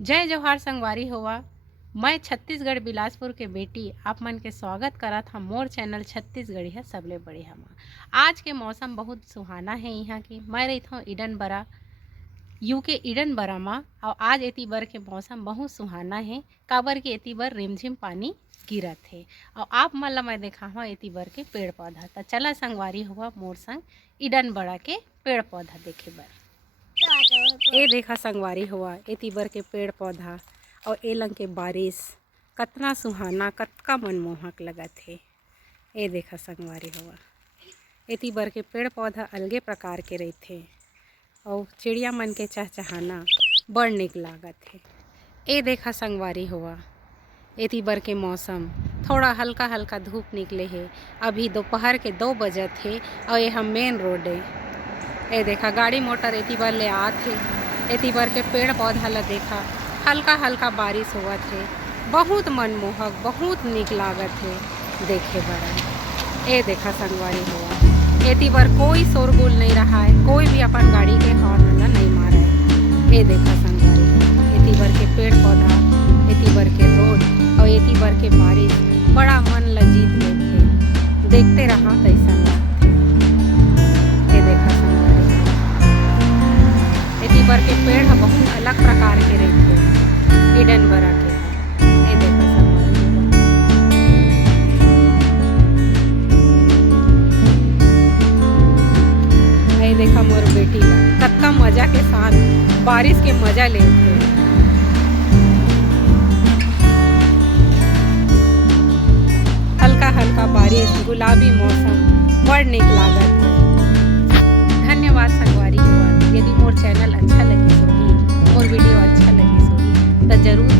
जय जोहार संगवारी होवा। मैं छत्तीसगढ़ बिलासपुर के बेटी आप मन के स्वागत करत हम मोर चैनल छत्तीसगढ़ी है सबले बढ़िया माँ। आज के मौसम बहुत सुहाना है यहाँ की। मैं रही हूँ इडनबरा यूके इडनबरा माँ और आज एती बर के मौसम बहुत सुहाना है काबर के एती बर रिमझिम पानी गिरत है और आप मन ला मैं देखा हूँ एती बर के पेड़ पौधा। तो चला संगवारी हुआ मोर संग इडनबरा के पेड़ पौधा देखे बर। ए देखा संगवारी हुआ एती बर के पेड़ पौधा और ए लंग के बारिश कतना सुहाना कतका मनमोहक लगत है। ए देखा संगवारी हुआ एती बर के पेड़ पौधा अलगे प्रकार के रहते और चिड़िया मन के चहचहाना बड़ निक लागत है। ए देखा संगवारी हुआ एती बर के मौसम थोड़ा हल्का हल्का धूप निकले है। अभी दोपहर के 2 बजत है और यह मेन रोड है। ए देखा गाड़ी मोटर एती बर ले आत है। एती बर के पेड़ पौधा ला देखा हल्का हल्का बारिश होवत है। बहुत मनमोहक बहुत निक लागत है देखे बर। ए देखा संगवारी हुआ एती बर कोई शोरगुल नहीं रहा है, कोई भी अपन गाड़ी के हॉर्न ला नहीं मारा है। ए देखा संगवारी एती बर के पेड़ पौधा एती बर के रोड और एती बर के बारिश बड़ा मन ला जीत लेते देखते रहा तैसा लागत है। ए देखा एती बर के पेड़ ह बहुत अलग प्रकार के रहते इडनबरा के। ए देखा संगवारी ए देखा मोर बेटी ला कतका मजा के साथ बारिश के मजा लेते। हल्का हल्का बारिश गुलाबी मौसम बड़ निक लागत है। धन्यवाद संगवारी हुआ। यदि मोर चैनल अच्छा लगे सोही मोर वीडियो अच्छा लगे सोही तो जरूर